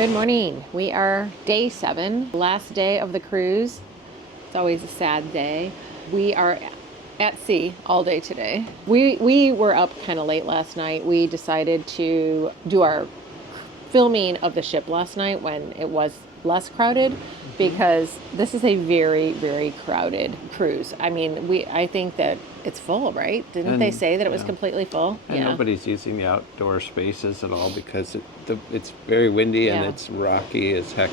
Good morning. We are day 7, last day of the cruise. It's always a sad day. We are at sea all day today. We were up kind of late last night. We decided to do our filming of the ship last night when it was less crowded, because this is a very, very crowded cruise. I mean, I think that it's full, right? Didn't they say that it was completely full? And nobody's using the outdoor spaces at all because it's very windy and it's rocky as heck.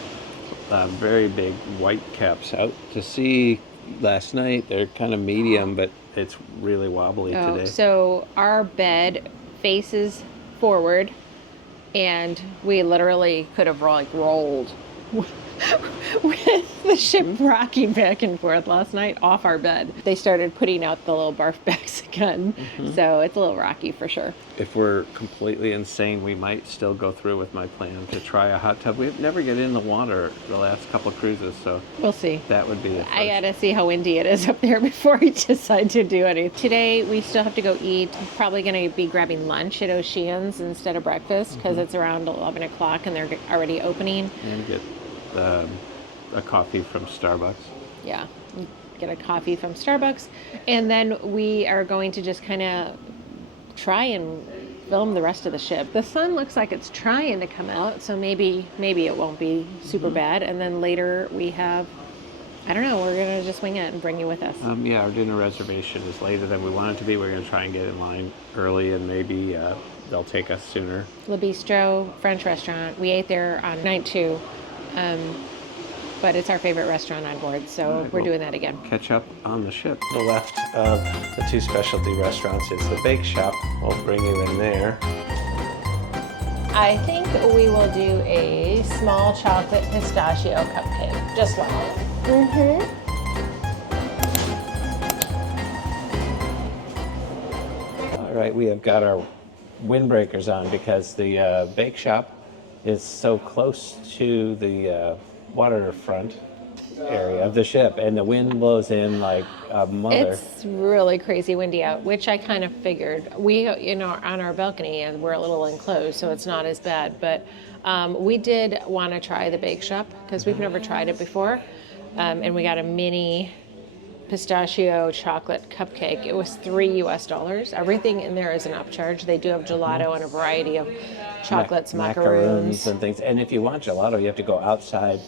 Very big white caps out to sea last night. They're kind of medium, but it's really wobbly today. So our bed faces forward, and we literally could have rolled with the ship rocking back and forth last night off our bed. They started putting out the little barf bags again, so it's a little rocky for sure. If we're completely insane, we might still go through with my plan to try a hot tub. We've never get in the water the last couple of cruises, so we'll see. That would be the first. I gotta see how windy it is up there before we decide to do anything. Today we still have to go eat. Probably gonna be grabbing lunch at Ocean's instead of breakfast, because it's around 11 o'clock and they're already opening. And get a coffee from Starbucks. Yeah, get a coffee from Starbucks, and then we are going to just kind of try and film the rest of the ship. The sun looks like it's trying to come out, so maybe it won't be super bad. And then later we have, I don't know, we're gonna just wing it and bring you with us. Yeah, our dinner reservation is later than we want it to be. We're gonna try and get in line early, and maybe they'll take us sooner. Le Bistro, French restaurant. We ate there on night 2. But it's our favorite restaurant on board, so we're doing that again. Catch up on the ship. To the left of the 2 specialty restaurants is the Bakeshop. We'll bring you in there. I think we will do a small chocolate pistachio cupcake, just one. All right, we have got our windbreakers on because the Bakeshop is so close to the waterfront area of the ship, and the wind blows in like a mother. It's really crazy windy out, which I kind of figured. We, on our balcony, and we're a little enclosed, so it's not as bad. But we did want to try the Bakeshop because we've never tried it before, and we got a mini pistachio chocolate cupcake. It was $3 US. Everything in there is an upcharge. They do have gelato and a variety of chocolates, macaroons and things. And if you want gelato, you have to go outside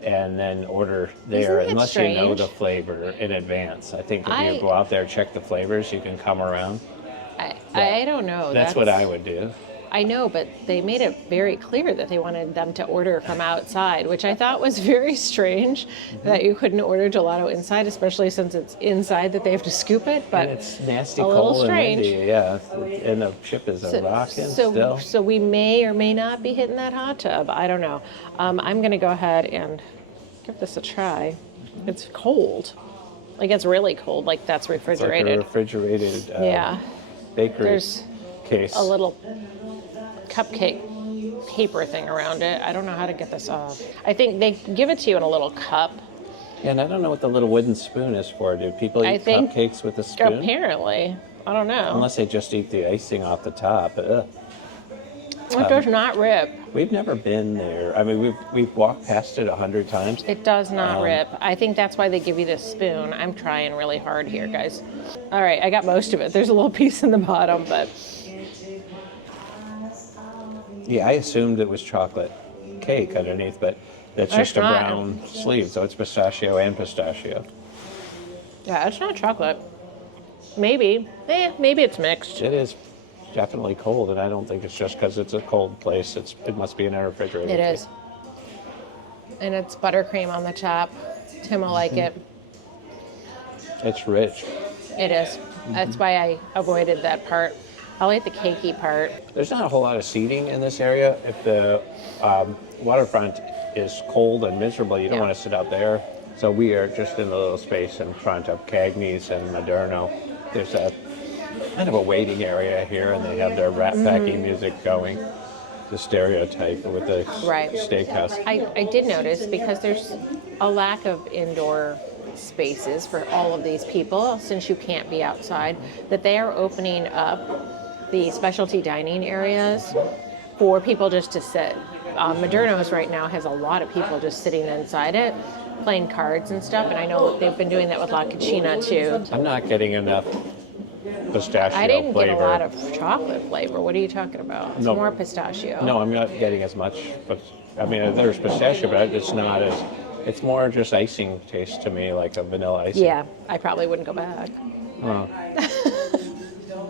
and then order there, unless strange? you know the flavor in advance. I think if you go out there, check the flavors, you can come around. I don't know. That's what I would do. I know, but they made it very clear that they wanted them to order from outside, which I thought was very strange, that you couldn't order gelato inside, especially since it's inside that they have to scoop it. But and it's nasty, cold and windy. Yeah, and the ship is rocking still. So we may or may not be hitting that hot tub. I don't know. I'm going to go ahead and give this a try. It's cold. Like, it's really cold. Like, that's refrigerated. It's like a refrigerated bakery There's case. A little cupcake paper thing around it. I don't know how to get this off. I think they give it to you in a little cup. And I don't know what the little wooden spoon is for. Do people eat cupcakes with a spoon? Apparently. I don't know. Unless they just eat the icing off the top. It does not rip. We've never been there. I mean, we've walked past it 100 times. It does not rip. I think that's why they give you this spoon. I'm trying really hard here, guys. All right, I got most of it. There's a little piece in the bottom, but... Yeah, I assumed it was chocolate cake underneath, but that's just a brown sleeve, so it's pistachio and pistachio. Yeah, it's not chocolate. Maybe. Maybe it's mixed. It is definitely cold, and I don't think it's just because it's a cold place. It must be in a refrigerator. It is. And it's buttercream on the top. Tim will like it. It's rich. It is. That's why I avoided that part. I like the cakey part. There's not a whole lot of seating in this area. If the waterfront is cold and miserable, you don't want to sit out there. So we are just in a little space in front of Cagney's and Moderno. There's a kind of a waiting area here, and they have their rat packing music going. The stereotype with the steakhouse. I did notice, because there's a lack of indoor spaces for all of these people, since you can't be outside, that they are opening up the specialty dining areas for people just to sit. Moderno's right now has a lot of people just sitting inside it, playing cards and stuff. And I know they've been doing that with La Cucina too. I'm not getting enough pistachio I didn't flavor. get a lot of chocolate flavor. What are you talking about? It's No. more pistachio. No, I'm not getting as much. But I mean, there's pistachio, but it's not as. It's more just icing taste to me, like a vanilla icing. Yeah, I probably wouldn't go back. Oh.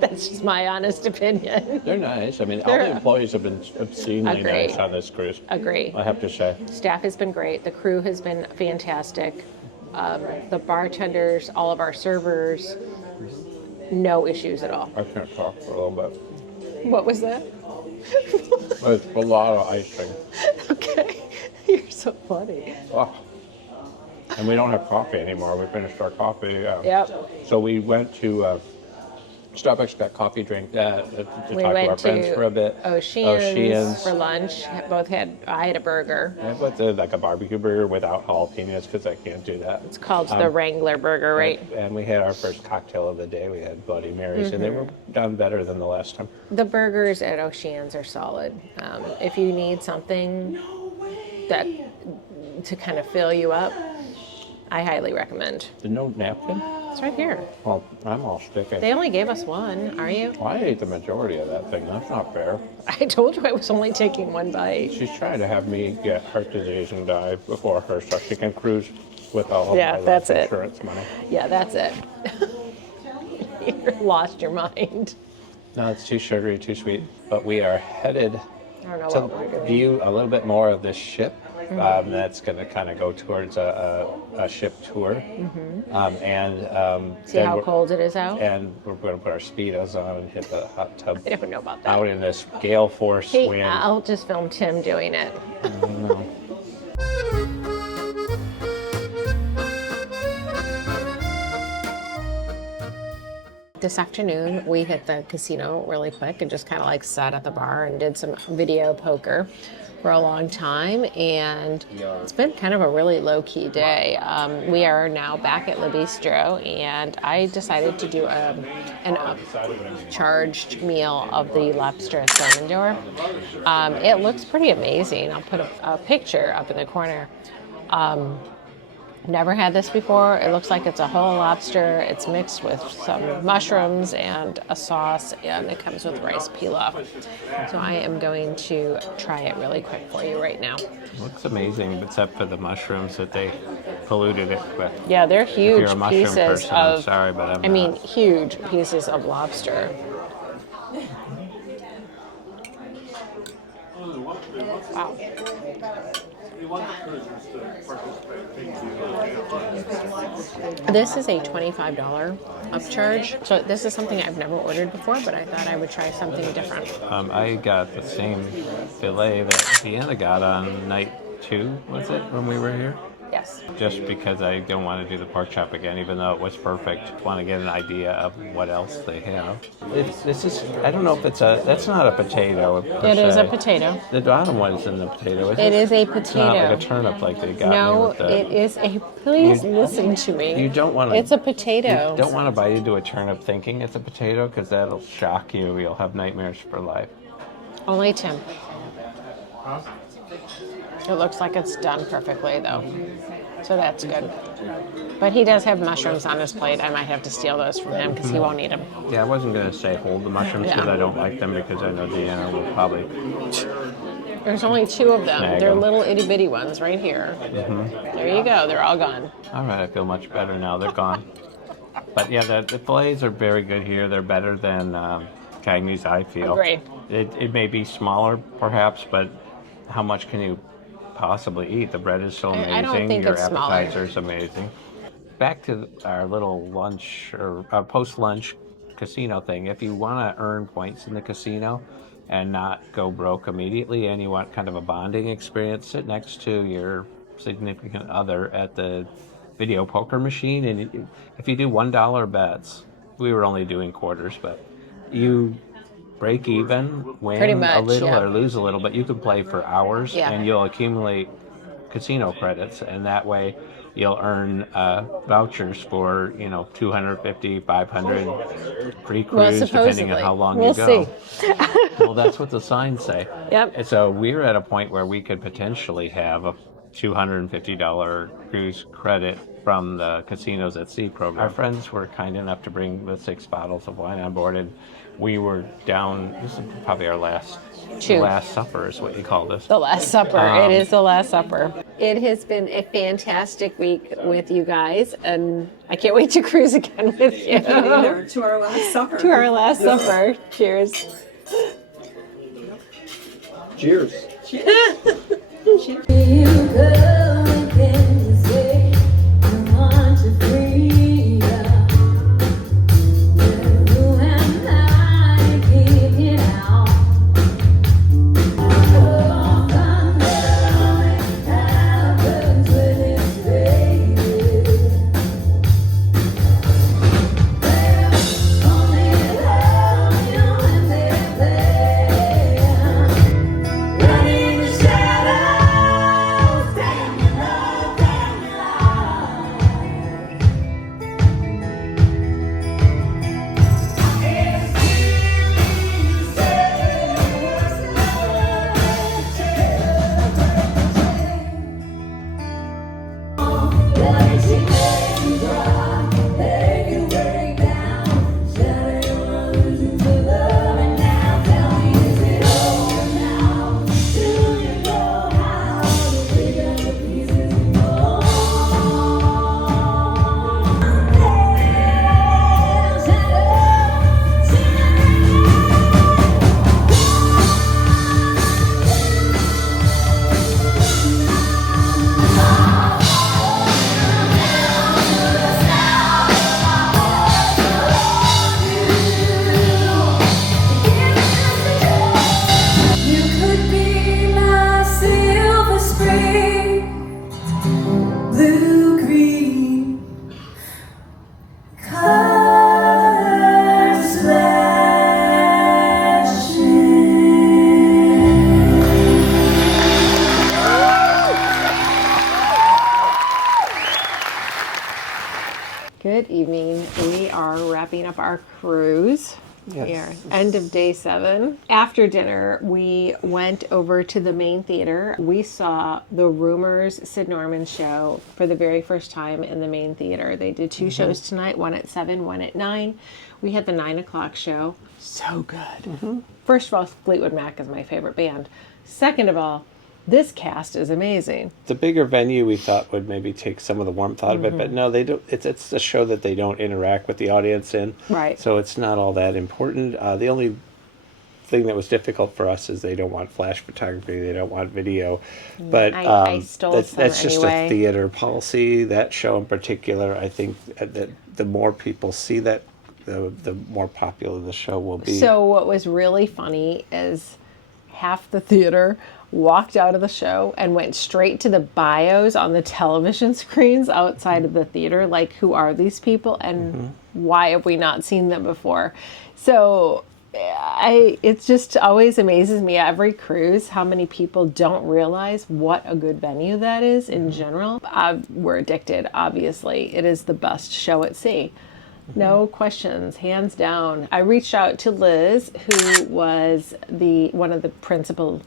That's just my honest opinion. They're nice. I mean, all the employees have been obscenely Agree. nice on this cruise. Agree. I have to say. Staff has been great. The crew has been fantastic. The bartenders, all of our servers, no issues at all. I can't talk for a little bit. What was that? It's a lot of icing. Okay. You're so funny. Oh. And we don't have coffee anymore. We finished our coffee. Yep. So we went to Starbucks, got coffee, drank that, to We talk to went our friends for a bit. Oceans for lunch. I had a burger. I went to like a barbecue burger without jalapenos because I can't do that. It's called the Wrangler burger, right? And we had our first cocktail of the day. We had Bloody Marys, and they were done better than the last time. The burgers at Oceans are solid. If you need something that to kind of fill you up, I highly recommend. The no napkin? It's right here. Well, I'm all sticky. They only gave us one. Are you? Well, I ate the majority of that thing. That's not fair. I told you I was only taking one bite. She's trying to have me get heart disease and die before her so she can cruise with all of my that's life it. insurance money. Yeah, that's it. You lost your mind. No, it's too sugary, too sweet. But we are headed I don't know to what we're doing. view a little bit more of this ship. That's going to kind of go towards a ship tour. See how cold it is out? And we're going to put our Speedos on and hit the hot tub I don't know about that. out in this gale force Hey, wind. I'll just film Tim doing it. No. This afternoon, we hit the casino really quick and just kind of like sat at the bar and did some video poker for a long time. And it's been kind of a really low-key day. We are now back at Le Bistro, and I decided to do an upcharged meal of the lobster thermidor. It looks pretty amazing. I'll put a picture up in the corner. Never had this before. It looks like it's a whole lobster. It's mixed with some mushrooms and a sauce, and it comes with rice pilaf. So I am going to try it really quick for you right now. Looks amazing, except for the mushrooms that they polluted it with. Yeah, they're If huge you're a mushroom pieces person, I'm of. sorry, but I'm I mean, not. huge pieces of lobster. Wow. This is a $25 upcharge. So this is something I've never ordered before, but I thought I would try something different. I got the same fillet that Deanna got on night 2, was it, when we were here? Yes. Just because I don't want to do the pork chop again, even though it was perfect. Want to get an idea of what else they have. This is, I don't know if that's not a potato. It is a potato. The bottom one is in the potato, isn't It is a It's not like potato. a turnip like they got No, me with the... it is a. Please listen to me. You don't want to... It's a potato. You don't want to bite into a turnip thinking it's a potato, because that'll shock you. You'll have nightmares for life. Only Tim. It looks like it's done perfectly, though. So that's good. But he does have mushrooms on his plate. I might have to steal those from him because he won't eat them. Yeah, I wasn't going to say hold the mushrooms because Yeah. I don't like them, because I know Deanna will probably... There's only 2 of them. Snag They're 'em. little itty bitty ones right here. There you go. They're all gone. All right, I feel much better now. They're gone. But yeah, the fillets are very good here. They're better than Cagney's, I feel. Agree. It may be smaller, perhaps, but how much can you possibly eat? The bread is so amazing. I don't think Your it's smaller. appetizer is amazing. Back to our little lunch or post-lunch casino thing. If you want to earn points in the casino and not go broke immediately, and you want kind of a bonding experience, sit next to your significant other at the video poker machine, and if you do $1 bets, we were only doing quarters, but you break even, win Pretty a much, little yeah. or lose a little, but you can play for hours, Yeah. and you'll accumulate casino credits, and that way you'll earn vouchers for, you know, 250, 500 free cruise, depending on how long we'll you go. See. Well, that's what the signs say. Yep. And so we were at a point where we could potentially have a $250 cruise credit from the Casinos at Sea program. Our friends were kind enough to bring the 6 bottles of wine on board, and we were down. This is probably our last supper, is what you call this. The Last Supper. It is the Last Supper. It has been a fantastic week with you guys, and I can't wait to cruise again with you. To our last supper. To our Last Supper. Cheers. Cheers. Good evening. We are wrapping up our cruise. Yes. We are end of day 7. After dinner, we went over to the main theater. We saw the Rumors Sid Norman show for the very first time in the main theater. They did 2 shows tonight, one at 7, one at 9. We had the 9 o'clock show. So good. First of all, Fleetwood Mac is my favorite band. Second of all, this cast is amazing. The bigger venue we thought would maybe take some of the warmth out of it, but no, they don't. It's a show that they don't interact with the audience in, Right. So it's not all that important. The only thing that was difficult for us is they don't want flash photography, they don't want video, but I stole that's, some that's just anyway. a theater policy. That show in particular, I think that the more people see that, the more popular the show will be. So what was really funny is half the theater walked out of the show and went straight to the bios on the television screens outside of the theater. Like, who are these people and why have we not seen them before? So it just always amazes me every cruise how many people don't realize what a good venue that is in general. We're addicted, obviously. It is the best show at sea. No questions, hands down. I reached out to Liz, who was one of the principal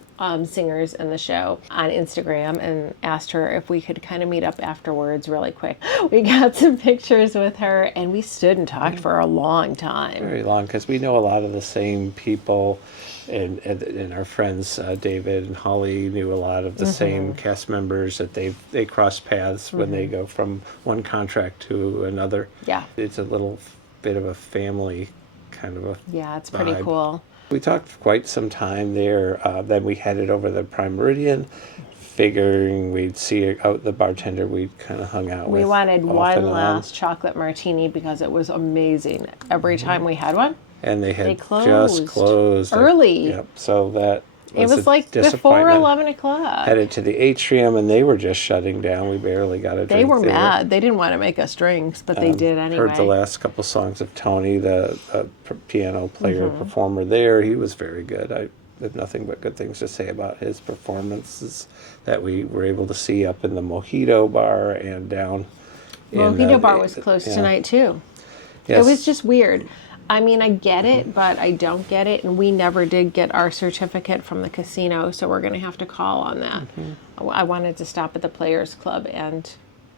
singers in the show, on Instagram, and asked her if we could kind of meet up afterwards really quick. We got some pictures with her, and we stood and talked for a long time. Very long, because we know a lot of the same people, and our friends David and Holly knew a lot of the same cast members that they cross paths when they go from one contract to another. Yeah. It's a little bit of a family kind of a Yeah, it's pretty vibe. cool. We talked quite some time there. Then we headed over the Prime Meridian, figuring we'd see out the bartender we'd kind of hung out with. We wanted off one and on. last chocolate martini because it was amazing. Every time we had one, And they had They just closed early. Yep. So that it was a like before disappointment. 11 o'clock. Headed to the atrium, and they were just shutting down. We barely got a drink. They were there. mad. They didn't want to make us drinks, but they did anyway. Heard the last couple songs of Tony, the piano player performer there. He was very good. have nothing but good things to say about his performances that we were able to see up in the Mojito Bar and down. Mojito Bar was closed yeah. tonight too. Yes. It was just weird. I mean, I get it, but I don't get it. And we never did get our certificate from the casino, so we're going to have to call on that. I wanted to stop at the Players Club, and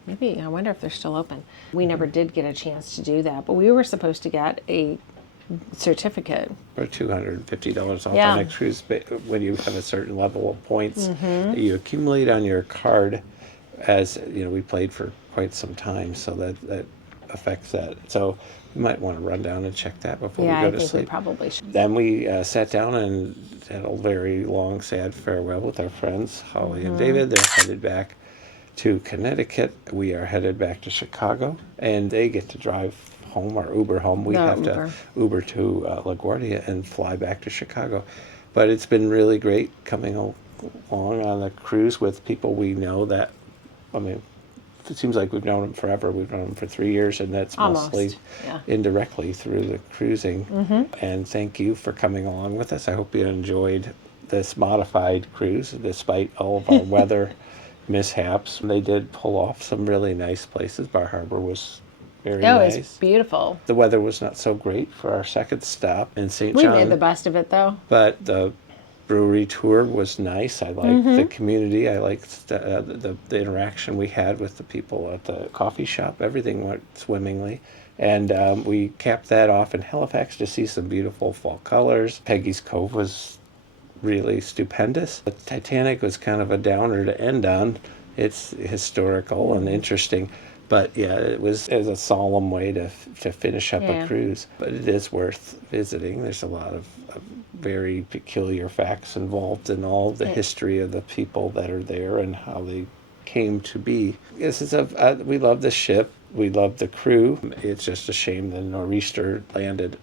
maybe, I wonder if they're still open. We never did get a chance to do that, but we were supposed to get a certificate. For $250 off Yeah. the next cruise when you have a certain level of points that you accumulate on your card. As you know, we played for quite some time, so that affects that. So we might want to run down and check that before Yeah, we I go to think we sleep. probably should. Then we sat down and had a very long, sad farewell with our friends, Holly and David. They're headed back to Connecticut. We are headed back to Chicago, and they get to drive home or Uber home. We No, have Uber. to Uber to LaGuardia and fly back to Chicago. But it's been really great coming along on the cruise with people we know that, I mean, it seems like we've known them forever. We've known them for 3 years, and that's Almost, mostly yeah. indirectly through the cruising. And thank you for coming along with us. I hope you enjoyed this modified cruise despite all of our weather mishaps. They did pull off some really nice places. Bar Harbor was very It nice. was beautiful. The weather was not so great for our second stop in St. We John. made the best of it, though. But the brewery tour was nice. I liked the community. I liked the interaction we had with the people at the coffee shop. Everything went swimmingly. And we capped that off in Halifax to see some beautiful fall colors. Peggy's Cove was really stupendous. The Titanic was kind of a downer to end on. It's historical and interesting. But yeah, it was a solemn way to finish up Yeah. a cruise. But it is worth visiting. There's a lot of very peculiar facts involved in all the history of the people that are there and how they came to be. This is we love the ship. We love the crew. It's just a shame the nor'easter landed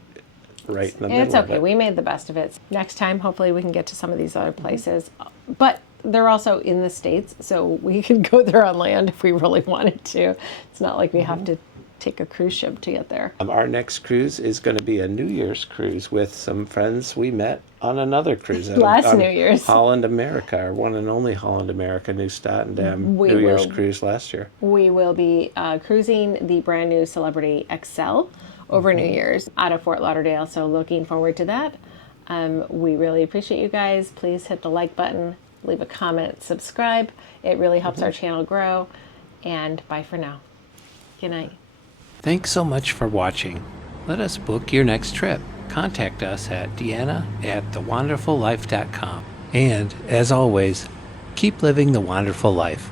right in the middle It's of okay. it. We made the best of it. Next time, hopefully, we can get to some of these other places. But they're also in the States, so we could go there on land if we really wanted to. It's not like we have to take a cruise ship to get there. Our next cruise is going to be a New Year's cruise with some friends we met on another cruise. Last New Year's. Holland America, our one and only Holland America, New Statendam New Year's cruise last year. We will be cruising the brand new Celebrity XL over New Year's out of Fort Lauderdale, so looking forward to that. We really appreciate you guys. Please hit the like button, leave a comment, subscribe. It really helps our channel grow. And bye for now. Good night. Thanks so much for watching. Let us book your next trip. Contact us at Deanna@thewanderfullife.com. And as always, keep living the wonderful life.